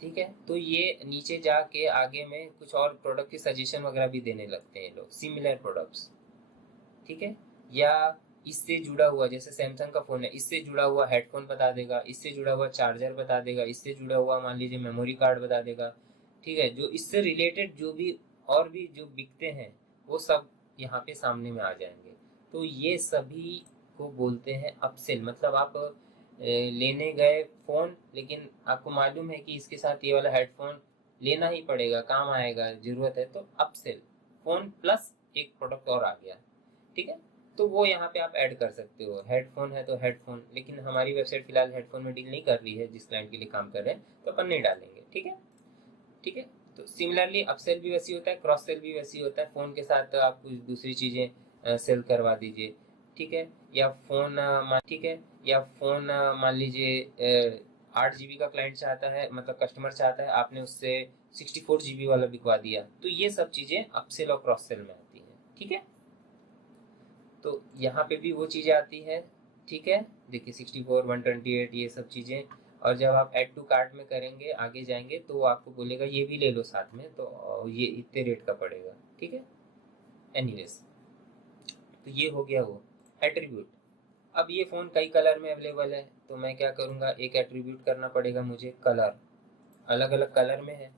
ठीक है, तो ये नीचे जाके आगे में कुछ और प्रोडक्ट की सजेशन वगैरह भी देने लगते हैं लोग, सिमिलर प्रोडक्ट्स। ठीक है, या इससे जुड़ा हुआ, जैसे सैमसंग का फोन है, इससे जुड़ा हुआ हेडफोन बता देगा, इससे जुड़ा हुआ चार्जर बता देगा, इससे जुड़ा हुआ मान लीजिए मेमोरी कार्ड बता देगा। ठीक है, जो इससे रिलेटेड जो भी और भी जो बिकते हैं वो सब यहाँ पे सामने में आ जाएंगे। तो ये सभी को बोलते हैं अपसेल, मतलब आप लेने गए फोन, लेकिन आपको मालूम है कि इसके साथ ये वाला हेडफोन लेना ही पड़ेगा, काम आएगा, जरूरत है, तो अपसेल, फोन प्लस एक प्रोडक्ट और आ गया। ठीक है, तो वो यहाँ पे आप ऐड कर सकते हो, हेडफोन है तो हेडफोन, लेकिन हमारी वेबसाइट फिलहाल हेडफोन में डील नहीं कर रही है, जिस क्लाइंट के लिए काम कर रहे हैं तो अपन नहीं डालेंगे। ठीक है, ठीक है, तो सिमिलरली अपसेल भी वैसी होता है, क्रॉस सेल भी वैसी होता है, फोन के साथ आप कुछ दूसरी चीजें सेल करवा दीजिए। ठीक है, या फोन ठीक है, या फोन मान लीजिए 8 GB का क्लाइंट चाहता है, मतलब कस्टमर चाहता है, आपने उससे 64 GB वाला बिकवा दिया, तो ये सब चीजें अपसेल और क्रॉस सेल में आती है। ठीक है, तो यहाँ पे भी वो चीजें आती है। ठीक है, देखिए 64, 128 ये सब चीजें, और जब आप ऐड टू कार्ट में करेंगे, आगे जाएंगे तो वो आपको बोलेगा ये भी ले लो साथ में, तो ये इतने रेट का पड़ेगा। ठीक है, एनीवेज, तो ये हो गया वो एट्रीब्यूट। अब ये फ़ोन कई कलर में अवेलेबल है, तो मैं क्या करूँगा, एक एट्रीब्यूट करना पड़ेगा मुझे, कलर, अलग अलग कलर में है।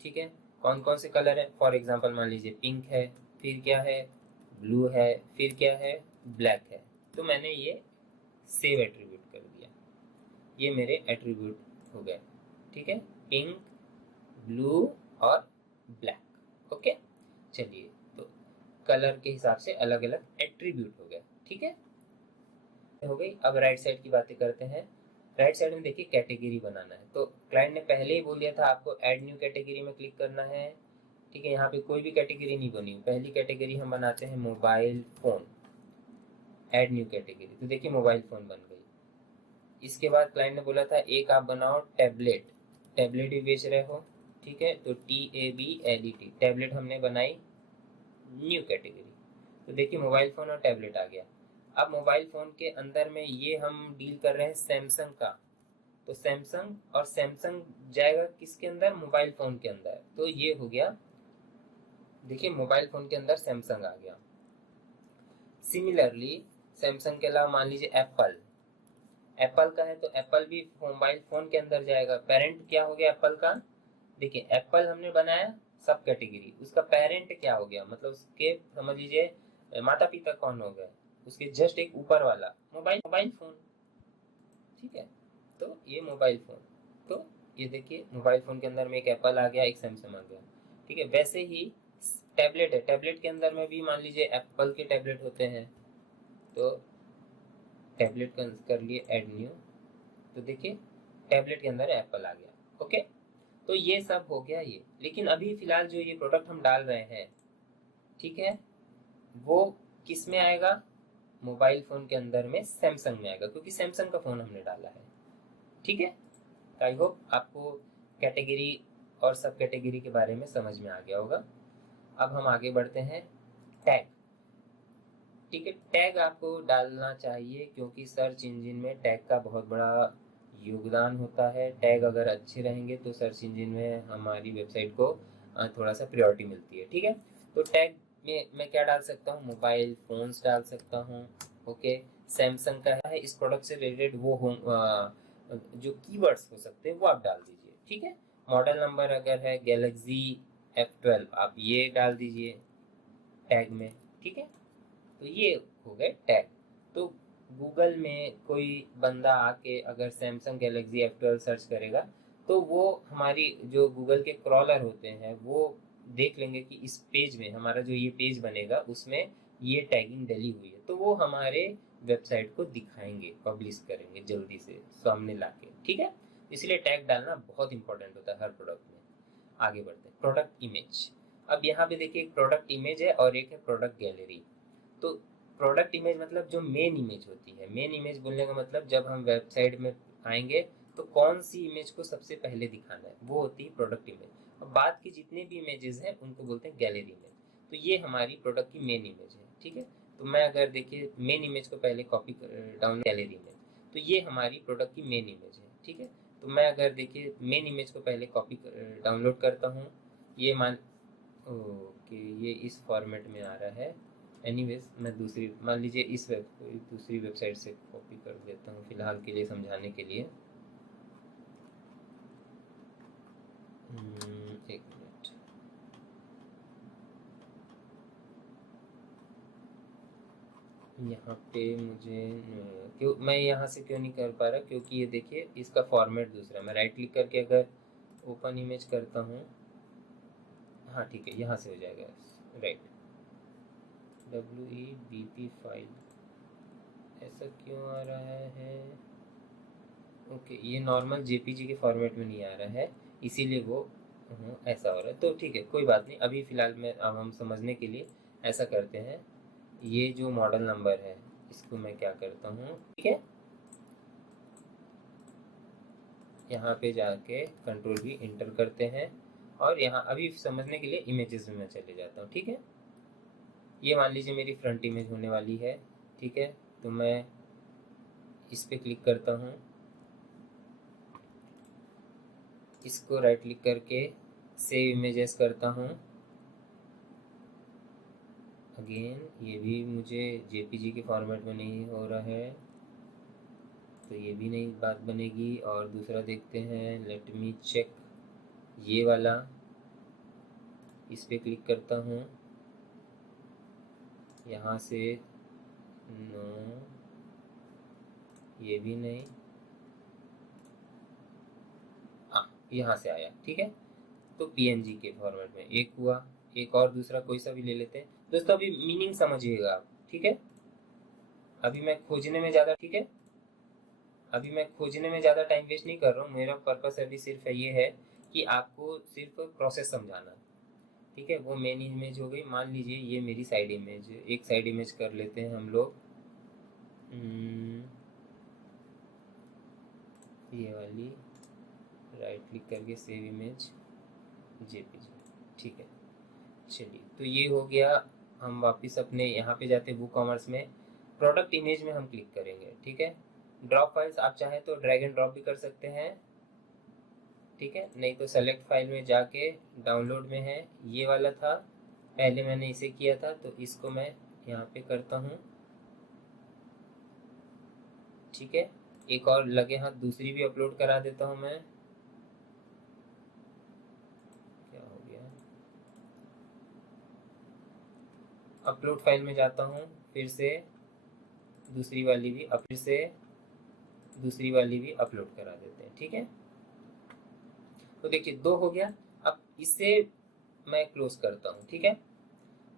ठीक है, कौन कौन से कलर है, फॉर एग्जांपल मान लीजिए पिंक है, फिर क्या है, ब्लू है, फिर क्या है, ब्लैक है, तो मैंने ये सेव एट्रीब्यूट कर दिया, ये मेरे एट्रीब्यूट हो गए। ठीक है, पिंक, ब्लू और ब्लैक। ओके, चलिए, तो कलर के हिसाब से अलग अलग एट्रीब्यूट हो गए। ठीक है, हो गई। अब राइट साइड की बातें करते हैं। राइट साइड में देखिए कैटेगरी बनाना है, तो क्लाइंट ने पहले ही बोल दिया था आपको ऐड न्यू कैटेगरी में क्लिक करना है। ठीक है, यहाँ पे कोई भी कैटेगरी नहीं बनी, पहली कैटेगरी हम बनाते हैं mobile phone, add new category, तो देखिए मोबाइल फोन बन गई। इसके बाद क्लाइंट ने बोला था एक आप बनाओ टैबलेट, टैबलेट भी बेच रहे हो। ठीक है, तो TABLET, टैबलेट हमने बनाई, न्यू कैटेगरी, तो देखिए मोबाइल फोन और टैबलेट आ गया। अब मोबाइल फोन के अंदर में ये हम डील कर रहे हैं सैमसंग का, तो सैमसंग और सैमसंग जाएगा किसके अंदर, मोबाइल फोन के अंदर, तो ये हो गया देखिए मोबाइल फ़ोन के अंदर सैमसंग आ गया। सिमिलरली सैमसंग के अलावा मान लीजिए एप्पल, एप्पल का है तो एप्पल भी मोबाइल फ़ोन के अंदर जाएगा। पेरेंट क्या हो गया एप्पल का? देखिए एप्पल हमने बनाया सब कैटेगरी, उसका पेरेंट क्या हो गया, मतलब उसके समझ लीजिए माता पिता कौन हो गए, उसके जस्ट एक ऊपर वाला मोबाइल मोबाइल फ़ोन। ठीक है, तो ये मोबाइल फ़ोन, तो ये देखिए मोबाइल फ़ोन के अंदर में एक एप्पल आ गया, एक सैमसंग आ गया। ठीक है, वैसे ही टैबलेट है, टैबलेट के अंदर में भी मान लीजिए एप्पल के टैबलेट होते हैं, तो टैबलेट कर लिए ऐड न्यू, तो देखिए टैबलेट के अंदर एप्पल आ गया। ओके, तो ये सब हो गया ये। लेकिन अभी फिलहाल जो ये प्रोडक्ट हम डाल रहे हैं, ठीक है, वो किस में आएगा? मोबाइल फ़ोन के अंदर में सैमसंग में आएगा, क्योंकि सैमसंग का फ़ोन हमने डाला है। ठीक है, आई होप आपको कैटेगरी और सब कैटेगरी के बारे में समझ में आ गया होगा। अब हम आगे बढ़ते हैं। टैग, ठीक है, टैग आपको डालना चाहिए क्योंकि सर्च इंजन में टैग का बहुत बड़ा योगदान होता है। टैग अगर अच्छे रहेंगे तो सर्च इंजन में हमारी वेबसाइट को थोड़ा सा प्रायोरिटी मिलती है। ठीक है, तो टैग में मैं क्या डाल सकता हूँ? मोबाइल फ़ोन्स डाल सकता हूँ। ओके, सैमसंग का है, इस प्रोडक्ट से रिलेटेड वो हो जो कीवर्ड्स हो सकते हैं वो आप डाल दीजिए। ठीक है, मॉडल नंबर अगर है गैलेक्सी F12 आप ये डाल दीजिए टैग में। ठीक है, तो ये हो गए टैग। तो गूगल में कोई बंदा आके अगर सैमसंग गैलेक्सी F12 सर्च करेगा तो वो हमारी जो गूगल के क्रॉलर होते हैं वो देख लेंगे कि इस पेज में हमारा जो ये पेज बनेगा उसमें ये टैगिंग डली हुई है, तो वो हमारे वेबसाइट को दिखाएंगे, पब्लिश करेंगे जल्दी से सामने लाके। ठीक है, इसलिए टैग डालना बहुत इंपॉर्टेंट होता है हर प्रोडक्ट में। आगे बढ़ते हैं, प्रोडक्ट इमेज। अब यहाँ पे देखिए एक प्रोडक्ट इमेज है और एक है प्रोडक्ट गैलरी। तो प्रोडक्ट इमेज मतलब जो मेन इमेज होती है, मेन इमेज बोलने का मतलब जब हम वेबसाइट में आएंगे तो कौन सी इमेज को सबसे पहले दिखाना है, वो होती है प्रोडक्ट इमेज। और बाद की जितने भी इमेजेस हैं उनको बोलते हैं गैलरी इमेज। तो ये हमारी प्रोडक्ट की मेन इमेज है। ठीक है, तो मैं अगर देखिए मेन इमेज को पहले कॉपी डाउन गैलरी इमेज, तो ये हमारी प्रोडक्ट की मेन इमेज है। ठीक है, तो मैं अगर देखिए मेन इमेज को पहले कॉपी डाउनलोड करता हूँ, ये मान ओके ये इस फॉर्मेट में आ रहा है। एनीवेज मैं दूसरी मान लीजिए इस दूसरी वेबसाइट से कॉपी कर देता हूँ फिलहाल के लिए समझाने के लिए। एक मिनट, यहाँ पे मुझे क्यों मैं यहाँ से क्यों नहीं कर पा रहा, क्योंकि ये देखिए इसका फॉर्मेट दूसरा। मैं राइट क्लिक करके अगर ओपन इमेज करता हूँ, हाँ ठीक है यहाँ से हो जाएगा। राइट, WEBP फाइल ऐसा क्यों आ रहा है? ओके, ये नॉर्मल जेपीजी के फॉर्मेट में नहीं आ रहा है, इसीलिए वो ऐसा हो रहा है। तो ठीक है कोई बात नहीं, अभी फ़िलहाल में अब हम समझने के लिए ऐसा करते हैं, ये जो मॉडल नंबर है इसको मैं क्या करता हूँ, ठीक है, यहाँ पे जाके कंट्रोल भी इंटर करते हैं और यहाँ अभी समझने के लिए इमेजेस में मैं चले जाता हूँ। ठीक है, ये मान लीजिए मेरी फ्रंट इमेज होने वाली है। ठीक है, तो मैं इस पर क्लिक करता हूँ, इसको राइट क्लिक करके सेव इमेजेस करता हूँ। अगेन ये भी मुझे जेपीजी के फॉर्मेट में नहीं हो रहा है, तो ये भी नहीं बात बनेगी। और दूसरा देखते हैं, लेट मी चेक, ये वाला, इस पे क्लिक करता हूँ, यहाँ से नो, ये भी नहीं, यहाँ से आया। ठीक है, तो पीएनजी के फॉर्मेट में एक हुआ, एक और दूसरा कोई सा भी ले लेते हैं दोस्तों। अभी मीनिंग समझिएगा आप। ठीक है, अभी मैं खोजने में ज़्यादा, ठीक है, अभी मैं खोजने में ज़्यादा टाइम वेस्ट नहीं कर रहा हूँ। मेरा पर्पस अभी सिर्फ ये है कि आपको सिर्फ प्रोसेस समझाना। ठीक है, वो मेन इमेज हो गई। मान लीजिए ये मेरी साइड इमेज, एक साइड इमेज कर लेते हैं हम लोग, ये वाली, राइट क्लिक करके सेव इमेज जेपीजी। ठीक है, चलिए तो ये हो गया। हम वापस अपने यहाँ पे जाते हैं बुक कॉमर्स में, प्रोडक्ट इमेज में हम क्लिक करेंगे। ठीक है, ड्रॉप फाइल्स आप चाहें तो ड्रैग एंड ड्रॉप भी कर सकते हैं। ठीक है, नहीं तो सेलेक्ट फाइल में जाके डाउनलोड में है, ये वाला था पहले मैंने इसे किया था, तो इसको मैं यहाँ पे करता हूँ। ठीक है, एक और लगे हाथ दूसरी भी अपलोड करा देता हूँ मैं। क्या हो गया, अपलोड फाइल में जाता हूँ, फिर से दूसरी वाली भी अपलोड करा देते हैं। ठीक है, तो देखिए 2 हो गया। अब इसे मैं क्लोज करता हूँ। ठीक है,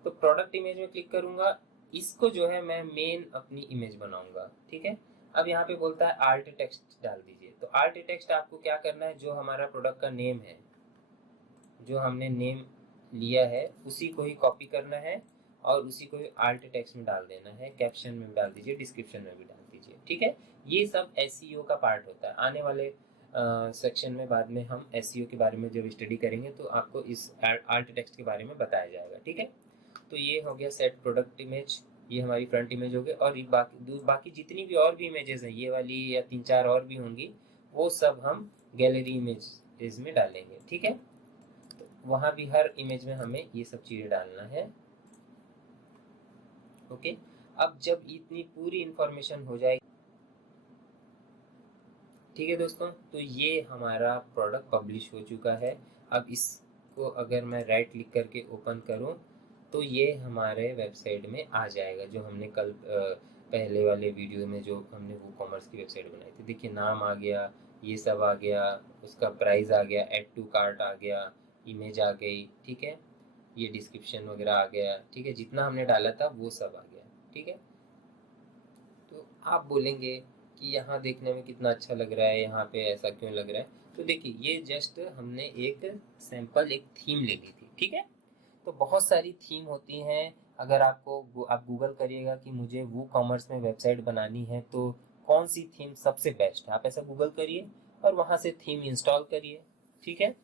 तो प्रोडक्ट इमेज में क्लिक करूंगा, इसको जो है मैं मेन अपनी इमेज बनाऊंगा। ठीक है, अब यहाँ पे बोलता है आल्ट टेक्स्ट डाल दीजिए। तो आल्ट टेक्स्ट आपको क्या करना है, जो हमारा प्रोडक्ट का नेम है, जो हमने नेम लिया है उसी को ही कॉपी करना है और उसी को ही आल्ट टेक्स्ट में डाल देना है। कैप्शन में भी डाल दीजिए, डिस्क्रिप्शन में भी डाल दीजिए। ठीक है, ये सब एसईओ का पार्ट होता है। आने वाले सेक्शन में बाद में हम एसईओ के बारे में जब स्टडी करेंगे तो आपको इस आल्ट टेक्स्ट के बारे में बताया जाएगा। ठीक है, तो ये हो गया सेट प्रोडक्ट इमेज, ये हमारी फ्रंट इमेज हो गई। और ये बाकी जितनी भी और भी इमेजेस हैं, ये वाली या 3-4 और भी होंगी, वो सब हम गैलरी इमेज में डालेंगे। ठीक है, तो वहाँ भी हर इमेज में हमें ये सब चीज़ें डालना है। ओके, अब जब इतनी पूरी इंफॉर्मेशन हो जाएगी, ठीक है दोस्तों, तो ये हमारा प्रोडक्ट पब्लिश हो चुका है। अब इसको अगर मैं राइट क्लिक करके ओपन करूं तो ये हमारे वेबसाइट में आ जाएगा, जो हमने कल पहले वाले वीडियो में जो हमने वो कॉमर्स की वेबसाइट बनाई थी। देखिए नाम आ गया, ये सब आ गया, उसका प्राइस आ गया, ऐड टू कार्ट आ गया, इमेज आ गई। ठीक है, ये डिस्क्रिप्शन वगैरह आ गया। ठीक है, जितना हमने डाला था वो सब आ गया। ठीक है, तो आप बोलेंगे कि यहाँ देखने में कितना अच्छा लग रहा है, यहाँ पे ऐसा क्यों लग रहा है। तो देखिए ये जस्ट हमने एक सैंपल, एक थीम ले ली थी। ठीक है, तो बहुत सारी थीम होती हैं। अगर आप गूगल करिएगा कि मुझे वो कॉमर्स में वेबसाइट बनानी है तो कौन सी थीम सबसे बेस्ट है, आप ऐसा गूगल करिए और वहाँ से थीम इंस्टॉल करिए। ठीक है,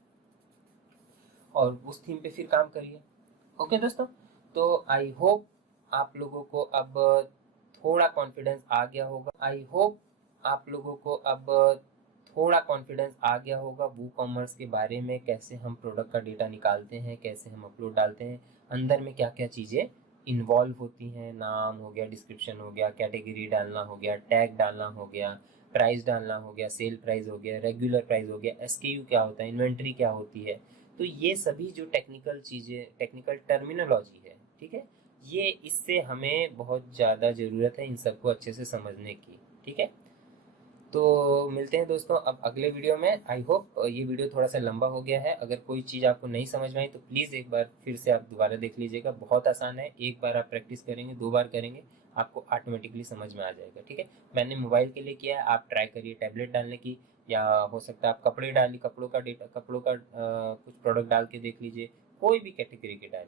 और उस थीम पे फिर काम करिए। ओके दोस्तों, तो आई होप आप लोगों को अब थोड़ा कॉन्फिडेंस आ गया होगा। वो कॉमर्स के बारे में, कैसे हम प्रोडक्ट का डेटा निकालते हैं, कैसे हम अपलोड डालते हैं, अंदर में क्या क्या चीज़ें इन्वॉल्व होती हैं। नाम हो गया, डिस्क्रिप्शन हो गया, कैटेगरी डालना हो गया, टैग डालना हो गया, प्राइस डालना हो गया, सेल प्राइस हो गया, रेगुलर प्राइस हो गया, एसकेयू क्या होता है, इन्वेंट्री क्या होती है। तो ये सभी जो टेक्निकल चीज़ें, टेक्निकल टर्मिनोलॉजी है, ठीक है, ये इससे हमें बहुत ज़्यादा ज़रूरत है इन सबको अच्छे से समझने की। ठीक है, तो मिलते हैं दोस्तों अब अगले वीडियो में। आई होप ये वीडियो थोड़ा सा लंबा हो गया है। अगर कोई चीज़ आपको नहीं समझ में आई तो प्लीज़ एक बार फिर से आप दोबारा देख लीजिएगा। बहुत आसान है, एक बार आप प्रैक्टिस करेंगे, 2 बार करेंगे, आपको ऑटोमेटिकली समझ में आ जाएगा। ठीक है, मैंने मोबाइल के लिए किया है, आप ट्राई करिए टैबलेट डालने की, या हो सकता है आप कपड़ों का कुछ प्रोडक्ट डाल के देख लीजिए, कोई भी कैटेगरी के डालिए।